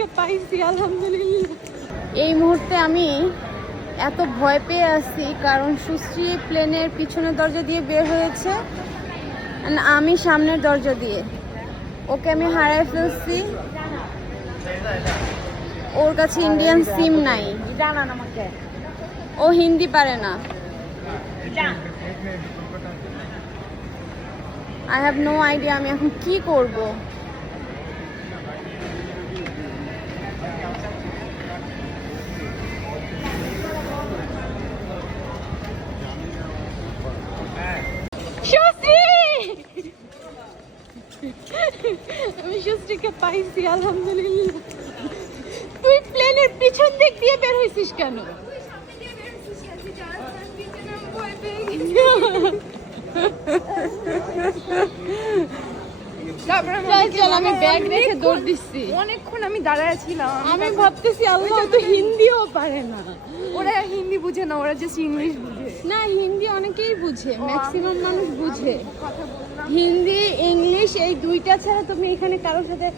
সুশ্রীকে পাইছি আলহামদুলিল্লাহ। এই মুহূর্তে আমি এত ভয় পেয়ে আছি কারণ সুশ্রী প্লেনের পিছনের দরজা দিয়ে বের হয়েছে, and আমি সামনের দরজা দিয়ে। ওকে আমি হারাই ফেলছি, ওর কাছে ইন্ডিয়ান সিম নাই, ও হিন্দি পারে না। আই হ্যাভ নো আইডিয়া আমি এখন কি করব। আমি সুশ্রীকে পাইছি আলহামদুলিল্লাহ। তুই প্লেনের পিছন দিক দিয়ে বের হয়েছিস কেন? আমি ব্যাগ রেখে দৌড় দিচ্ছি। অনেকক্ষণ আমি দাঁড়ায় ছিলাম, আমি ভাবতেছি আল্লাহ তো হিন্দিও পারে না। ওরা হিন্দি বুঝে না, ওরা জাস্ট ইংলিশ বুঝে। না, হিন্দি অনেকেই বুঝে, ম্যাক্সিমাম মানুষ বুঝে। কথা বললাম হিন্দি ইংলিশ এই দুইটা ছাড়া তুমি এখানে কারোর সাথে